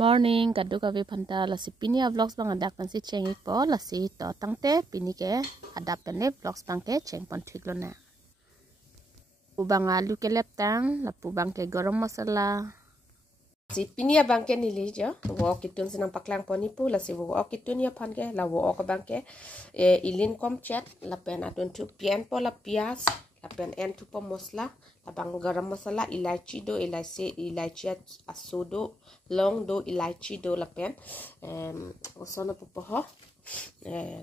Morning, kadu kavi phanta lasi pini vlogs bang adak pan si chengi po lasi to tangte pini ke adak pene vlogs bang ke cheng pon thik lo na. Ubang alu ke leptang, lapu bang ke garam masala. Si pini ya bang ke nili jo, wo kitun senang paklang poni pu lasi wo kitun ya pan ke la wo ke bang ke ilin kom chat la pen adun tu pian po la pias. Lapen en tu po mosla, labang garam masala, ilaichi do, ilaichi asodo, long do, ilaichi do lapen, kosono pupoho,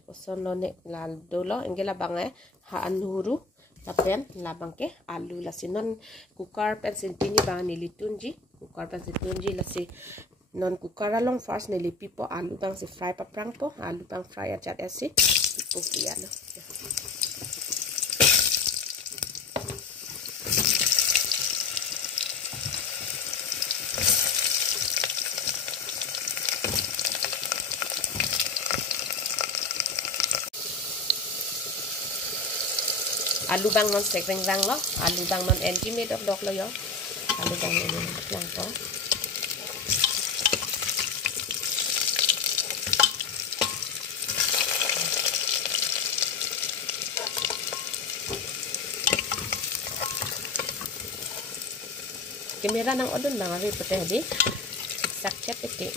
kosono ne lal do lo, engela bange ha anuru, lapen labang ke alu lasinon kukar pen sintini bang nilitunji, kukar pen sintunji lasi non kukar along first nilipi po alu bang si fry paprang po, alu bang fry ajat esi, po piano. Alu bang non sek reng rang lo, alu bang non enji me dok lo yo, alu bang ini lang po. Kamera nang odon bang ari putih di, sak chat ete.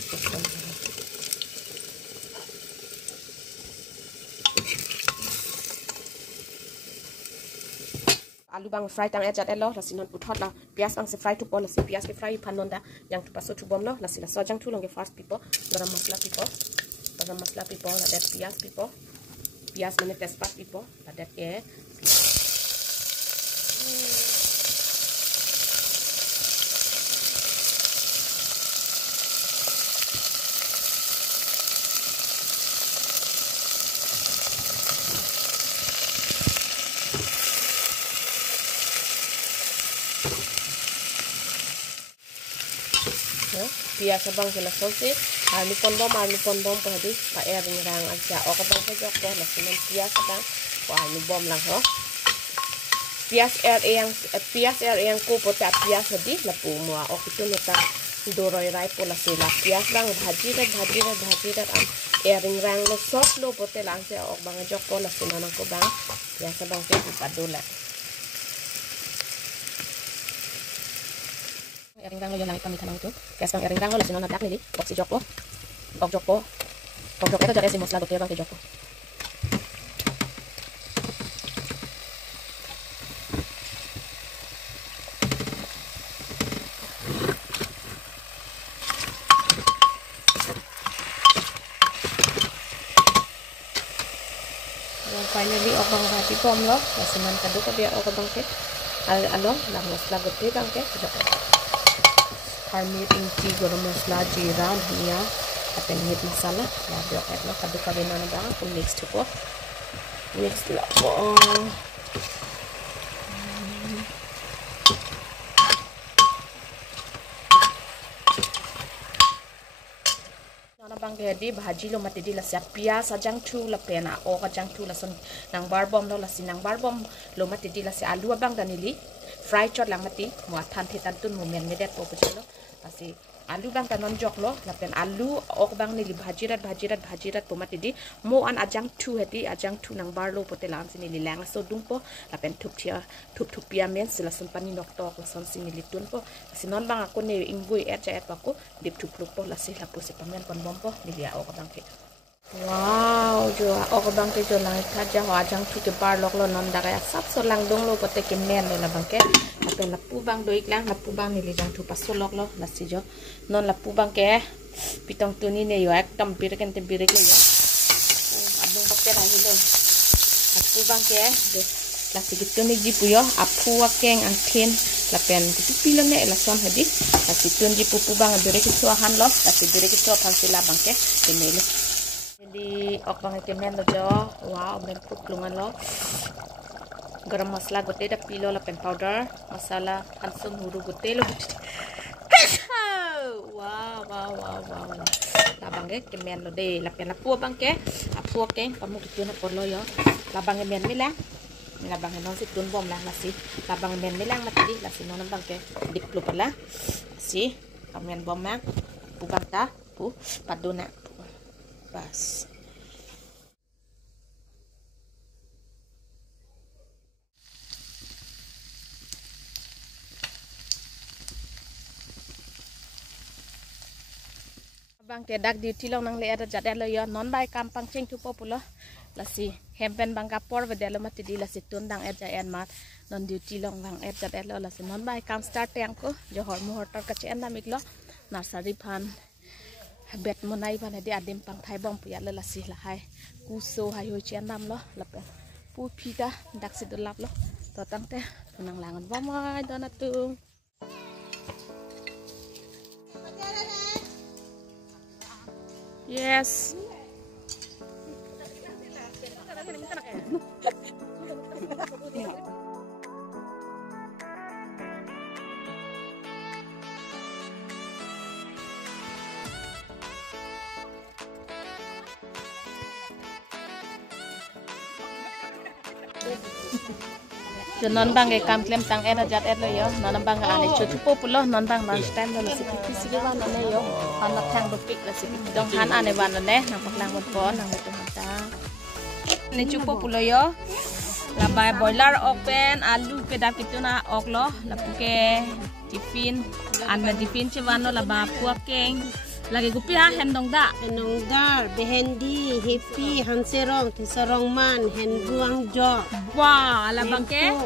Alu bang fry tang ejat elo lasi non puthot la pias bang se fry tu po lasi pias ke fry panonda yang tu paso tu bom lo lasi la so jang tu long ke fast pipo garam masala pipo la det pias pipo pias mene tespat pipo la det ke biasa bang sila sosi alu pondom po hadi pa ering rang aja o ka bang pejok po lasi man biasa bang po alu bom lang ho pias er yang ko po ta pias hadi lapu mo o kito nita doroy rai po lasi la pias bang bhaji rat am ering rang lo sos lo po te lang se o bang jok po lasi nanang ko bang biasa bang te padola ering rang lo yang langit kami tanang itu gas bang ering rang lo lasi non adak nili ok si jokpo ok jokpo itu jadi si mosla gote bang ke jokpo finally ok bang hati pom lo lasi non kadu ka biar ok bang ke along lang mosla gote bang ke jokpo harmi inci garam masala jeera dhania apen meat masala ya biok etlo kadu kabena na bang pun mix po mix la po na bang di bhaji lo mati di la sia pias ajang thu la pena o ajang thu la son nang barbom lo la sinang barbom lo mati di la sia alu bang danili fry chot lang mati mo than thitan tun mo men medet po puchelo asi alu bang kanon jok lo lapen alu ok bang nili bhajirat po mati di mo an ajang thu heti ajang thu nang bar lo pote lam sini lilang so dung po lapen thup pia men sila sampani nok tok la son sini litun po sinon bang ako ne ingui etcha et pako dip thup po la si lapo se pamen pon bom po nili ok bang ke wow jo ok bang ke jo lang tha ja ho ajang thu ke bar lok lo non daga sap so lang dong lo pote ke men lo la bang ke lapen lapu bang doik lang lapu bang nili jang thu paso lok lo la si jo non lapu bang ke pitong tuni ne yo ekdom birek ente birek le yo abung patte rahi lo lapu bang ke de la si tuni ji puyo apu akeng angthen lapen tu pilon ne la son hadi la si tun ji pupu bang birek so han lo la si birek so pan sila bang ke mele jadi ok bang ke men lo jo wow men puk lungan lo garam masala gote da pilo lapen powder masala hansum huru gote lo wow labang ke men lo de lapen la pu bang ke apu ke kamu kitu na por lo yo labang men mi lang labang non si tun bom lang nasi labang men mi lang mati lasi non bang ke diplo pala si kamen bom mak pubang ta pu paduna bas. Bang tedak duty long nang le ada jadel lo yo non bai kampang ching tu populo lasi hempen bang kapor vedelo mati di lasi tundang eja en mat non duty long bang et jadel lo lasi non bai kam start yang ko johor mohor tar kache en namik lo nursery phan bet monai ban di adim pang thai bom puya lo lasi la hai kuso hai hoi chen nam lo lape pu phida dak si dolap lo to tang te tunang langan bomai donatung. Yes. Non bang kam klem tang era jat lo yo non bang ane chuchu populo non bang lunch time lo si pipi si wan ne yo anak thang bepik la si dong han ane wan ne nang paklang mon pon nang betu mata ne chu populo yo la bai boiler open alu pedap itu na ok lo la puke tiffin an me tiffin che wan lo la ba puak keng lagi gupi ha hendong da behendi happy hanserong tisorong man hen buang jo wah la bangke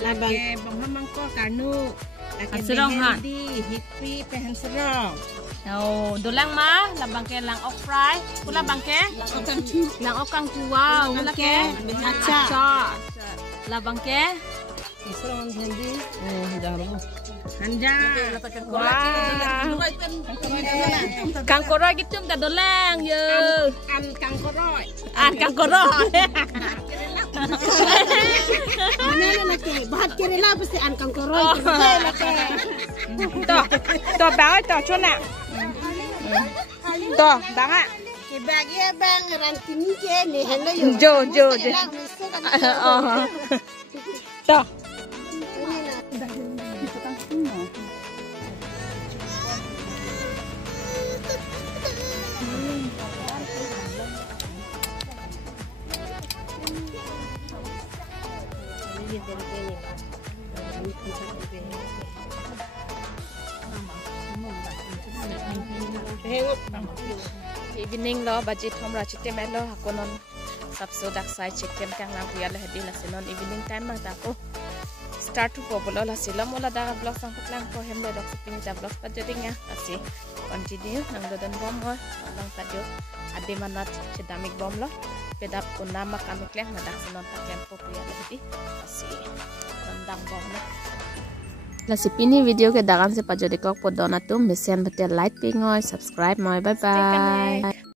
bang mamang ko kanu hanserong han happy pe hanserong oh dolang ma la bangke lang ok fry kula bangke lang okang tu wow la ke acha la bangke tisorong behendi jaro Hanja, kang koroi gitu nggak dolang yo. An kang koroi. Mana laki, bahat kerela pasti an kang koroi. Toh bang, toh cuna. Toh bang ah. Kebahagia bang ranting je ni hello yo. Jo. Toh. Evening lo budget home ra chitem lo hakonon sabso dak sai chitem kang na puya la hedi la senon evening time mang ta ko start to populo la silam ola da blog sang paklang ko hem le dok pini da blog pa jadi nya asi continue nang dodan bom ho nang tajo ade manat chedamik bom lo pedap ko nama kami kleng na dak senon ta tempo puya la hedi asi nandang bom lo la sipini video ke dagan se pajode kok podona tu mesen betel like pingoi subscribe moi bye bye